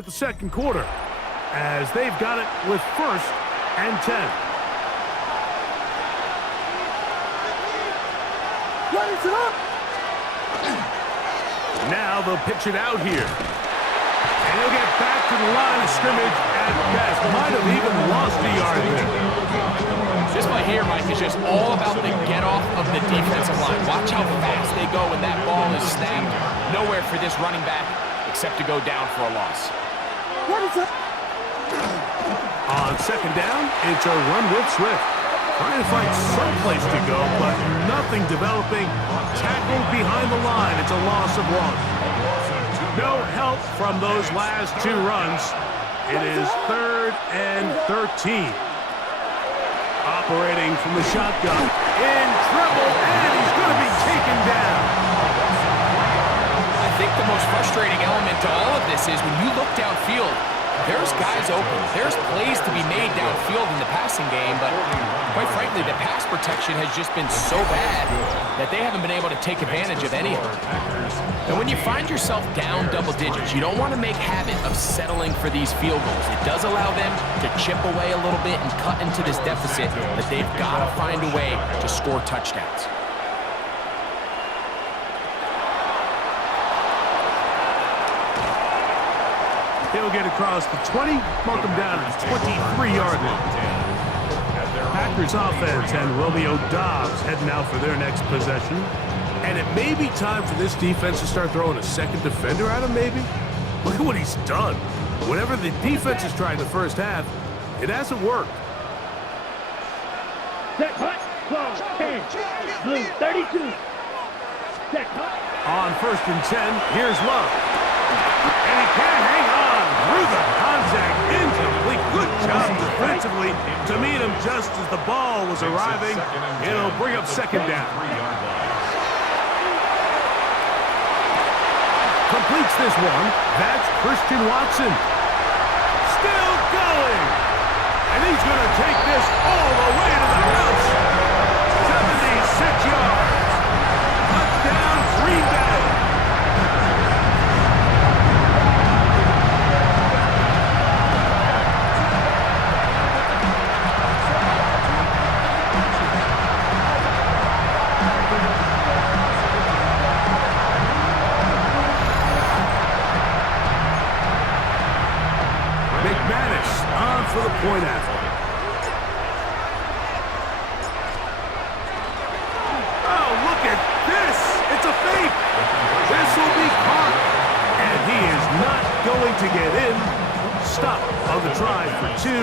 start the second quarter, as they've got it with 1st and 10. What is it up? Now they'll pitch it out here. And he'll get back to the line of scrimmage at best. Might have even lost a yard there. This play here, Mike, is just all about the get-off of the defensive line. Watch how fast they go when that ball is snapped. Nowhere for this running back except to go down for a loss. What is up? On 2nd down, it's a run with Swift. Trying to find some place to go, but nothing developing. Tackled behind the line. It's a loss of 1. No help from those last 2 runs. It is 3rd and 13. Operating from the shotgun. In trouble, and he's going to be taken down. I think the most frustrating element to all of this is when you look downfield, there's guys open. There's plays to be made downfield in the passing game, but quite frankly, the pass protection has just been so bad that they haven't been able to take advantage of any of it. And when you find yourself down double digits, you don't want to make habit of settling for these field goals. It does allow them to chip away a little bit and cut into this deficit, but they've got to find a way to score touchdowns. He'll get across the 20, mark him down at the 23-yard line. Packers offense and Romeo Doubs heading out for their next possession. And it may be time for this defense to start throwing a second defender at him, maybe. Look at what he's done. Whatever the defense has tried in the first half, it hasn't worked. Set hot, close, 10, blue, 32. Set hot. On 1st and 10, here's Love. And he can't hang on through the contact. Incomplete. Good job defensively to meet him just as the ball was arriving. It'll bring up 2nd down. Completes this one. That's Christian Watson. Still going. And he's going to take this all the way to the house. 76 yards. Touchdown, Green Bay. For the point after. Oh, look at this! It's a fake! This will be caught. And he is not going to get in. Stop on the try for 2.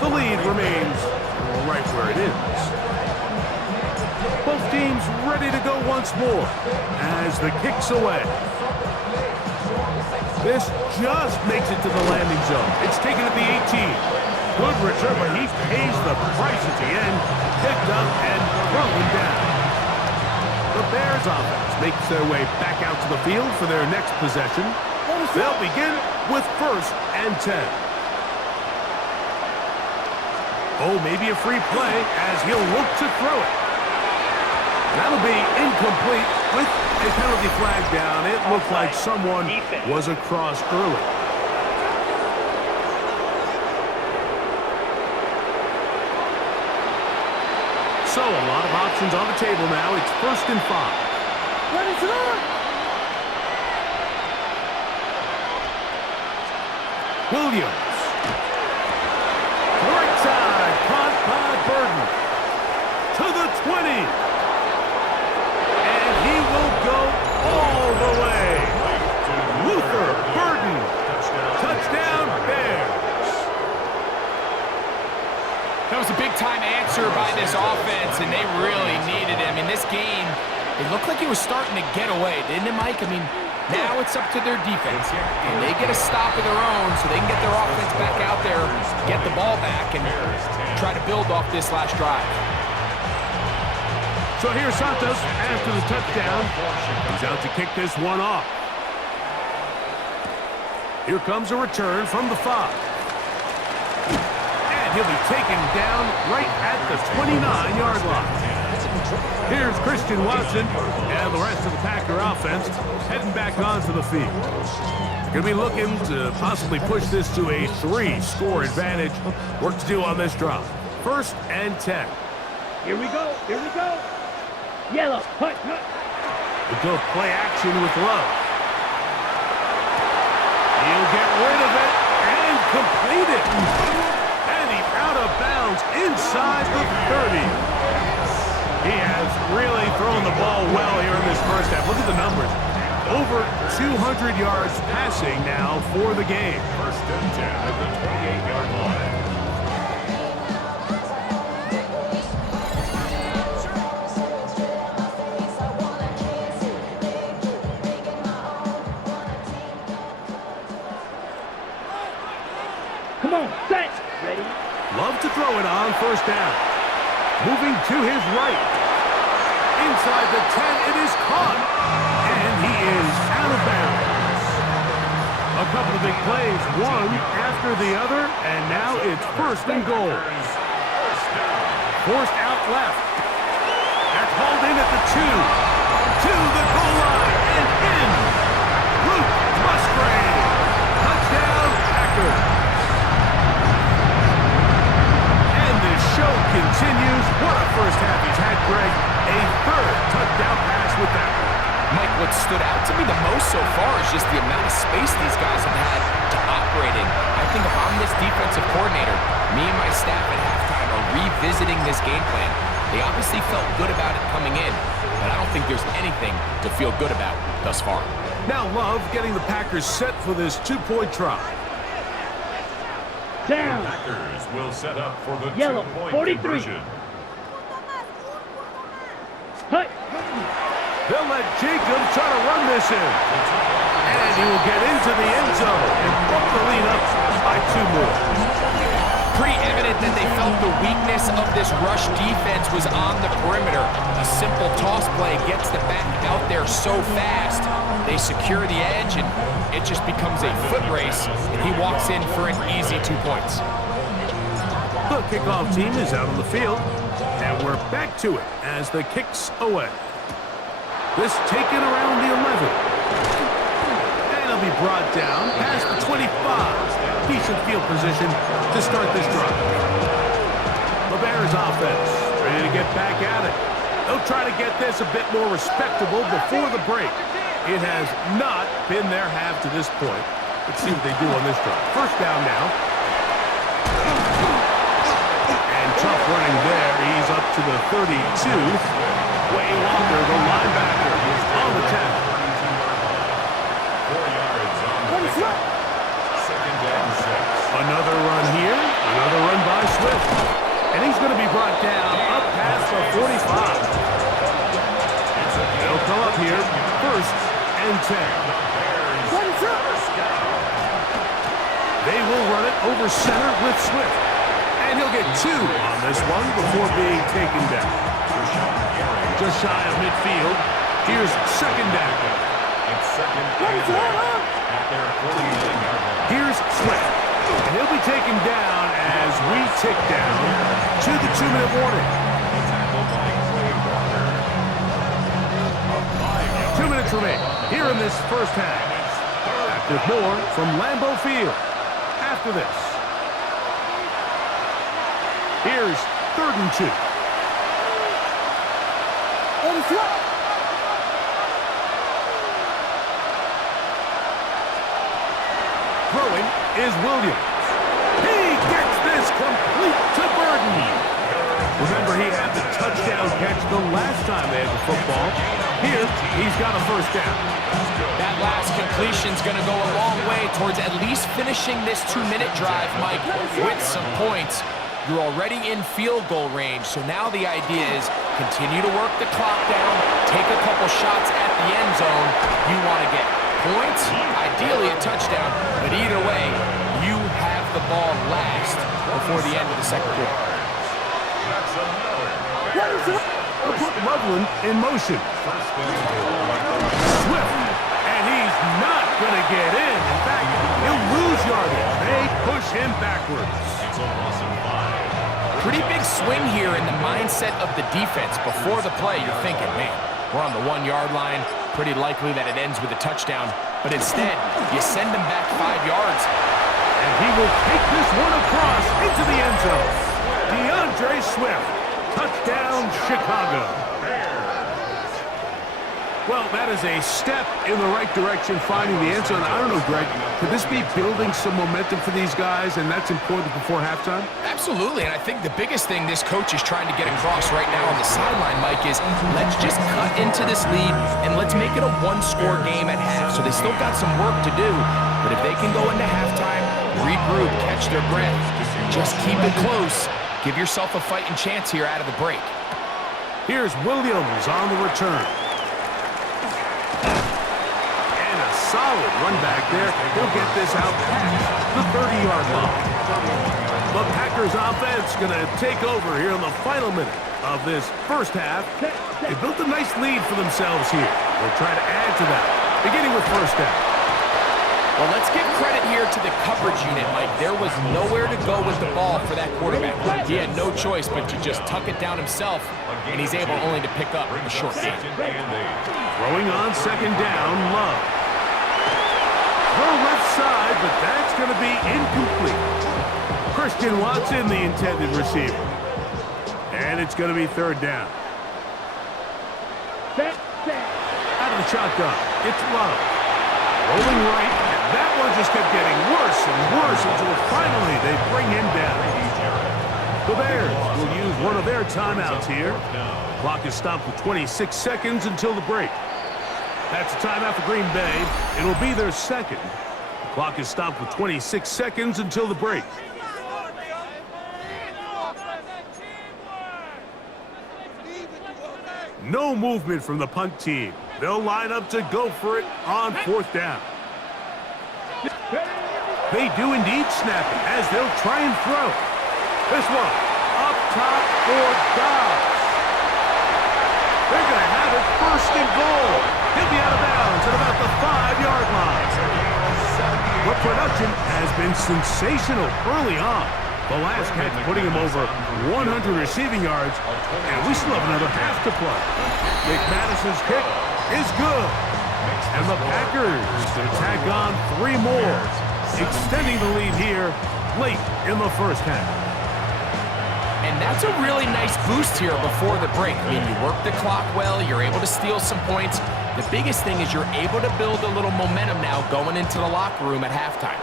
The lead remains right where it is. Both teams ready to go once more as the kick's away. This just makes it to the landing zone. It's taken at the 18. Good return, but he pays the price at the end. Picked up and thrown down. The Bears offense makes their way back out to the field for their next possession. They'll begin with 1st and 10. Oh, maybe a free play as he'll look to throw it. That'll be incomplete with a penalty flag down. It looked like someone was across early. So a lot of options on the table now. It's 1st and 5. What is it on? Williams. Right side, caught by Burden. To the 20. And he will go all the way. Luther Burden. Touchdown, Bears. That was a big-time answer by this offense, and they really needed it. I mean, this game, it looked like it was starting to get away, didn't it, Mike? I mean, now it's up to their defense, and they get a stop of their own so they can get their offense back out there, get the ball back, and try to build off this last drive. So here's Santos after the touchdown. He's out to kick this one off. Here comes a return from the 5. He'll be taken down right at the 29-yard line. Here's Christian Watson and the rest of the Packer offense heading back onto the field. Going to be looking to possibly push this to a 3-score advantage. Work to do on this drive. 1st and 10. Here we go. Here we go. Yellow. Hut, hut. We'll go play action with Love. He'll get rid of it and complete it. And he's out of bounds inside the 30. He has really thrown the ball well here in this first half. Look at the numbers. Over 200 yards passing now for the game. 1st and 10 at the 28-yard line. Come on, set. Ready? Love to throw it on 1st down. Moving to his right. Inside the 10, it is caught. And he is out of bounds. A couple of big plays, one after the other, and now it's 1st and goal. Forced out left. That's hauled in at the 2. To the goal line and in. Luke Musgrave. Touchdown, Packers. Show continues. What a first half he's had, Greg. A 3rd touchdown pass with that one. Mike, what stood out to me the most so far is just the amount of space these guys have had to operate in. I think if I'm this defensive coordinator, me and my staff at halftime are revisiting this game plan. They obviously felt good about it coming in, but I don't think there's anything to feel good about thus far. Now Love getting the Packers set for this 2-point try. Down. Packers will set up for the Yellow, 2-point 43. conversion. Hut. They'll let Jacobs try to run this in. And he will get into the end zone and bump the lead up by 2 more. Pretty evident that they felt the weakness of this rush defense was on the perimeter. A simple toss play gets the back out there so fast. They secure the edge, and it just becomes a foot race, and he walks in for an easy 2 points. The kickoff team is out on the field, and we're back to it as the kicks away. This taken around the 11. And it'll be brought down past the 25. Decent field position to start this drive. The Bears offense ready to get back at it. They'll try to get this a bit more respectable before the break. It has not been their half to this point. Let's see what they do on this drive. 1st down now. And tough running there. He's up to the 32. Way Walker, the linebacker, on the tackle. 4 yards on the pickup. 2nd and 6. Another run here. Another run by Swift. And he's going to be brought down up past the 45. They'll come up here 1st and 10. They will run it over center with Swift. And he'll get 2 on this one before being taken down. Just shy of midfield. Here's 2nd down. It's 2nd and 10 at their 49-yard line. Here's Swift. And he'll be taken down as we tick down to the 2-minute warning. Tackled by Clay Walker. 2 minutes remain here in this first half. Back with more from Lambeau Field after this. Here's 3rd and 2. Throwing is Williams. He gets this complete to Burden. Remember, he had the touchdown catch the last time they had the football. Here, he's got a 1st down. That last completion's going to go a long way towards at least finishing this 2-minute drive, Mike, with some points. You're already in field goal range, so now the idea is continue to work the clock down, take a couple shots at the end zone. You want to get points, ideally a touchdown, but either way, you have the ball last before the end of the 2nd quarter. They'll put Loveland in motion. Swift, and he's not going to get in. In fact, he'll lose yardage. They push him backwards. It's a loss of 5. Pretty big swing here in the mindset of the defense. Before the play, you're thinking, man, we're on the 1-yard line. Pretty likely that it ends with a touchdown. But instead, you send him back 5 yards. And he will take this one across into the end zone. DeAndre Swift, touchdown Chicago. Well, that is a step in the right direction, finding the end zone. I don't know, Greg, could this be building some momentum for these guys, and that's important before halftime? Absolutely, and I think the biggest thing this coach is trying to get across right now on the sideline, Mike, is let's just cut into this lead, and let's make it a one-score game at half. So they still got some work to do, but if they can go into halftime, regroup, catch their breath, just keep it close, give yourself a fighting chance here out of the break. Here's Williams on the return. Solid run back there. He'll get this out past the 30-yard line. The Packers offense going to take over here in the final minute of this first half. They built a nice lead for themselves here. They'll try to add to that, beginning with first down. Well, let's give credit here to the coverage unit, Mike. There was nowhere to go with the ball for that quarterback. He had no choice but to just tuck it down himself, and he's able only to pick up a short gain. Throwing on second down, Love. Throw left side, but that's going to be incomplete. Christian Watson, the intended receiver. And it's going to be third down. Out of the shotgun, it's Love. Rolling right, and that one just kept getting worse and worse until finally they bring him down. The Bears will use one of their timeouts here. Clock is stopped with 26 seconds until the break. That's a timeout for Green Bay. It'll be their second. The clock is stopped with 26 seconds until the break. No movement from the punt team. They'll line up to go for it on fourth down. They do indeed snap it as they'll try and throw. This one up top for Dobbs. They're going to have it first and goal. He'll be out of bounds at about the 5-yard line. The production has been sensational early on. The last catch putting him over 100 receiving yards, and we still have another half to play. McManus's kick is good. And the Packers to tack on 3 more, extending the lead here late in the first half. And that's a really nice boost here before the break. I mean, you work the clock well, you're able to steal some points. The biggest thing is you're able to build a little momentum now going into the locker room at halftime.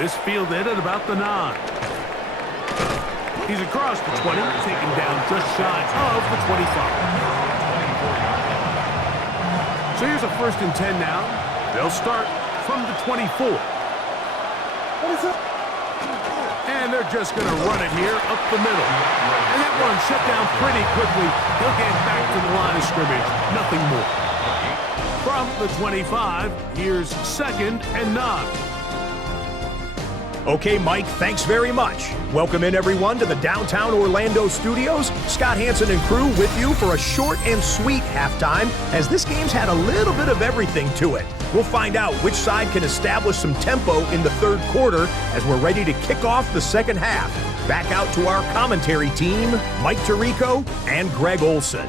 This fielded at about the 9. He's across the 20, taken down just shy of the 25. So here's a 1st and 10 now. They'll start from the 24. And they're just going to run it here up the middle. And that one shut down pretty quickly. He'll get back to the line of scrimmage. Nothing more. From the 25, here's 2nd and 9. Okay, Mike, thanks very much. Welcome in, everyone, to the downtown Orlando studios. Scott Hansen and crew with you for a short and sweet halftime, as this game's had a little bit of everything to it. We'll find out which side can establish some tempo in the third quarter as we're ready to kick off the second half. Back out to our commentary team, Mike Tirico and Greg Olson.